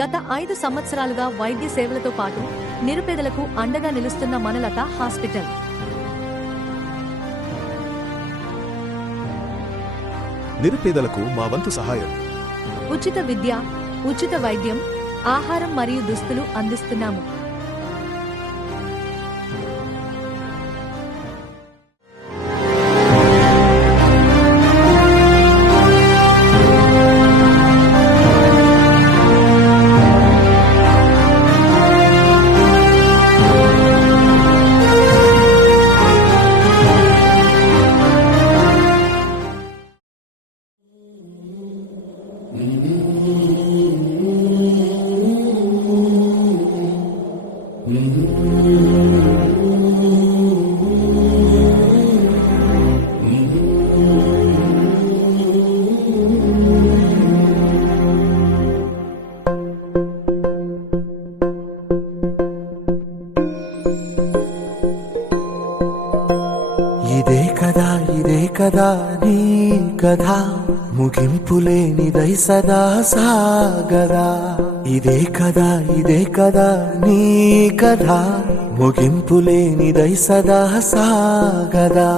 గత 5 సంవత్సరాలుగా వైద్య సేవలతో పాటు నిరుపేదలకు అండగా నిలుస్తున్న మనలత హాస్పిటల్. నిరుపేదలకు మా వంతు సహాయం. ఉచిత విద్య, ఉచిత వైద్యం, ఆహారం మరియు దుస్తులు అందిస్తున్నాము. ఇదే కదా నీ కథ, ముగింపులేనిదై సదా సాగదా. ఇదే కదా నీ కథ, ముగింపులేనిదై సదా సాగదా.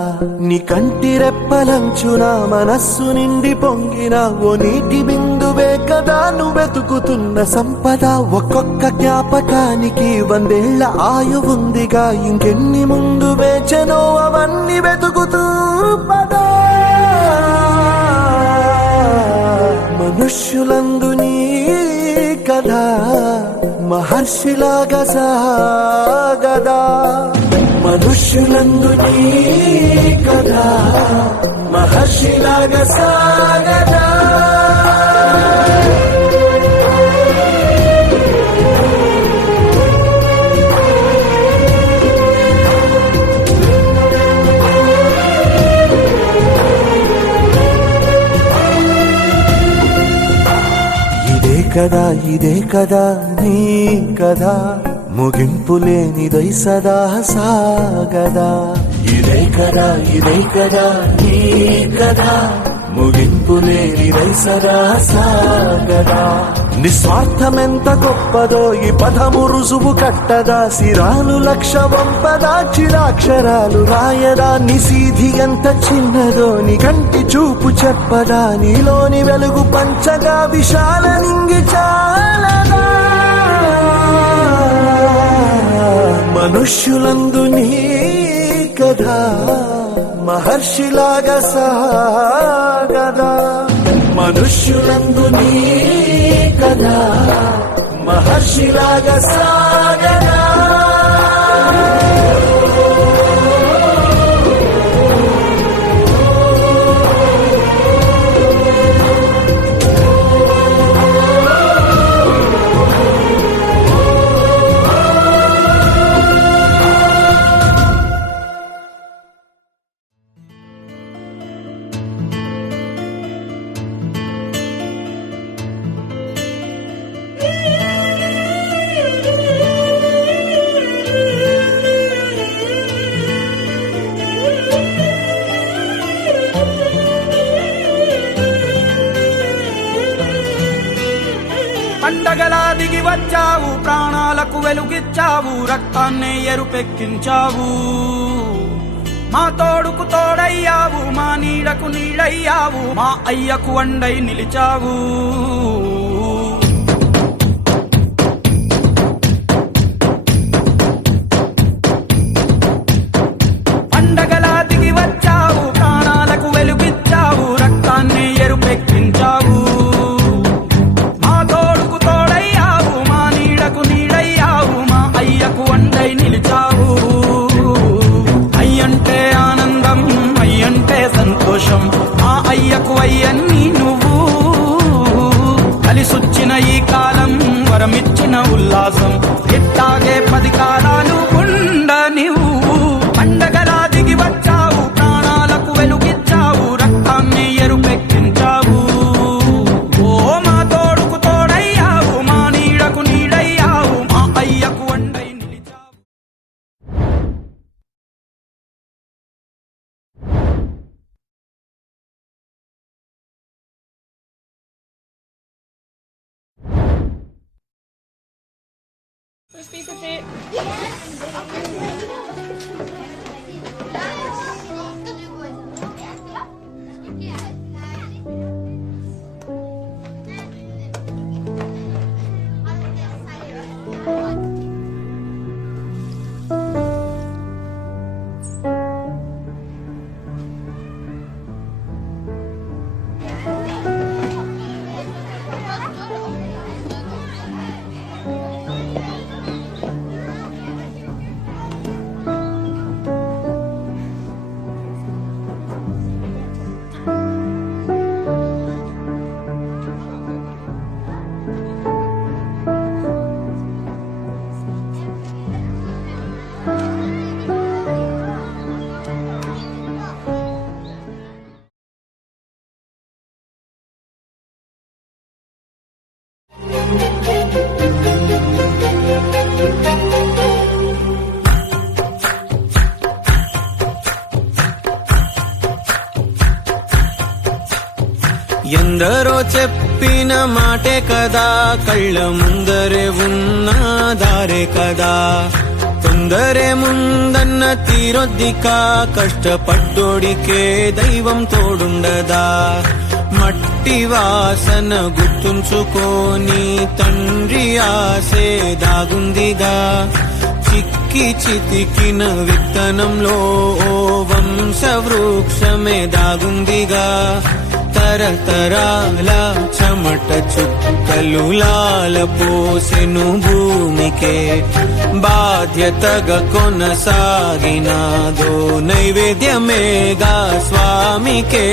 నీ కంటి రెప్పలంచున మనస్సు నిండి పొంగిన ఓ నీటి బిందువే కదా నువ్వెతుకుతున్న సంపద. ఒక్కొక్క జ్ఞాపకానికి 100 ఏళ్ల ఆయువుందిగా, ఇంకెన్ని ముందు వేచెనో అవన్నీ వెతుకుతూ పదా. మనుష్యులందు నీ కథ మహర్షిలాగా సాగదా. మనుష్యులందు నీ కథ మహర్షిలాగా సాగదా. ఇదే కదా నీ కథ, ముగింపులేనిదై సదా సాగదా. ఇదే కదా నీ కథ, ముగింపులేనిదై సదా సాగదా. నిస్వార్థమెంత గొప్పదో ఈ పదము రుజువు కట్టదా. సిరాలు లక్ష వంపదా, చిరాక్షరాలు రాయదా. నిసీధి ఎంత చిన్నదో నీ కంటి చూపు చెప్పదా. నీలోని వెలుగు పంచగా విశాల నింగి చాలదా. మనుష్యులందు నీ కథ మహర్షిలాగా సాగదా. మనుష్యులందు నీ కథ మహర్షిలాగా సాగదా. పండగలా దిగి వచ్చావు, ప్రాణాలకు వెలుగిచ్చావు, రక్తాన్నే ఎరుపెక్కించావు. మా తోడుకు తోడయ్యావు, మా నీడకు నీడయ్యావు, మా అయ్యకు అండై నిలిచావు. పండగలా దిగి వచ్చావు, ప్రాణాలకు వెలుగిచ్చావు, రక్తాన్నే ఎరుపెక్కించావు. నిలిచావు. అయ్యంటే ఆనందం, అయ్యంటే సంతోషం, ఆ అయ్యకు అయ్యన్ని నువ్వు. కలిసొచ్చిన ఈ కాలం వరమిచ్చిన ఉల్లాసం, ఇట్టాగే 10 కాలాలు ఉండనివ్వు. పండగలా దిగి వచ్చావు, ప్రాణాలకు వెలుగిచ్చావు, రక్తాన్ని ఎరుపెక్కించావు. ఓ మా తోడుకు తోడయ్యావు, మా నీడకు నీడయ్యావు, మా అయ్యకు అండై this piece of shit? ఎందరో చెప్పిన మాటే కదా, కళ్ళ ముందరే ఉన్న దారే కదా. తొందరే ముందన్న తీరొద్దిక, కష్టపడ్డోడికే దైవం తోడుండదా. మట్టి వాసన గుర్తుంచుకోని తండ్రి ఆసే దాగుందిగా. చిక్కి చితికిన విత్తనంలో ఓ వంశ వృక్షమే దాగుందిగా. తరతరాల చెమట చుక్కలు లాల పోసెను భూమికే. బాధ్యతగా కొనసాగినాదో నైవేద్యమేగా స్వామికే.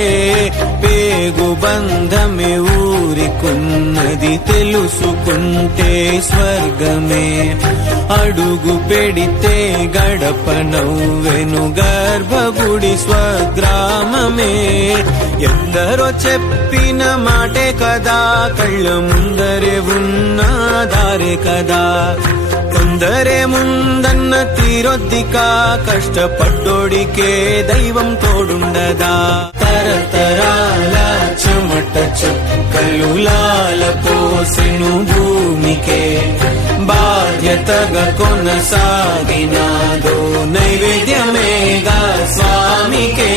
పేగు బంధమే ఊరికున్నది తెలుసుకుంటే స్వర్గమే. అడుగు పెడితే గడప నవ్వెను గర్భగుడి స్వగ్రామమే. ఎందరో చెప్పిన మాటే కదా, కళ్ళ ముందరే ఉన్న దారే కదా. తొందరే ముందన్న తీరొద్దిక, కష్టపడ్డోడికే దైవం తోడుండదా. తరతరాల చెమట చుక్కలు లాల పోసెను భూమికే. బాధ్యతగా కొనసాగినాదో నైవేద్యమేగా స్వామికే.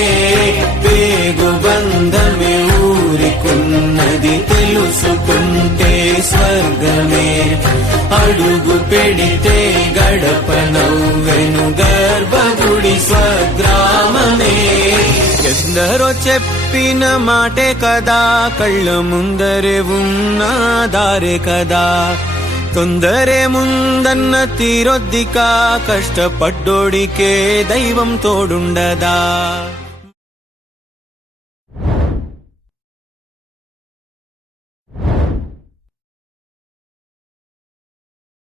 పేగు బంధమే ఊరికున్నది తెలుసుకుంటే స్వర్గమే. అడుగు పెడితే గడప నవ్వెను గర్భగుడి స్వగ్రామమే. ఎందరో చెప్పిన మాటే కదా, కళ్ళ ముందరే ఉన్న దారే కదా. తొందరే ముందన్న తీరొద్దిక, కష్టపడ్డోడికే దైవం తోడుండదా.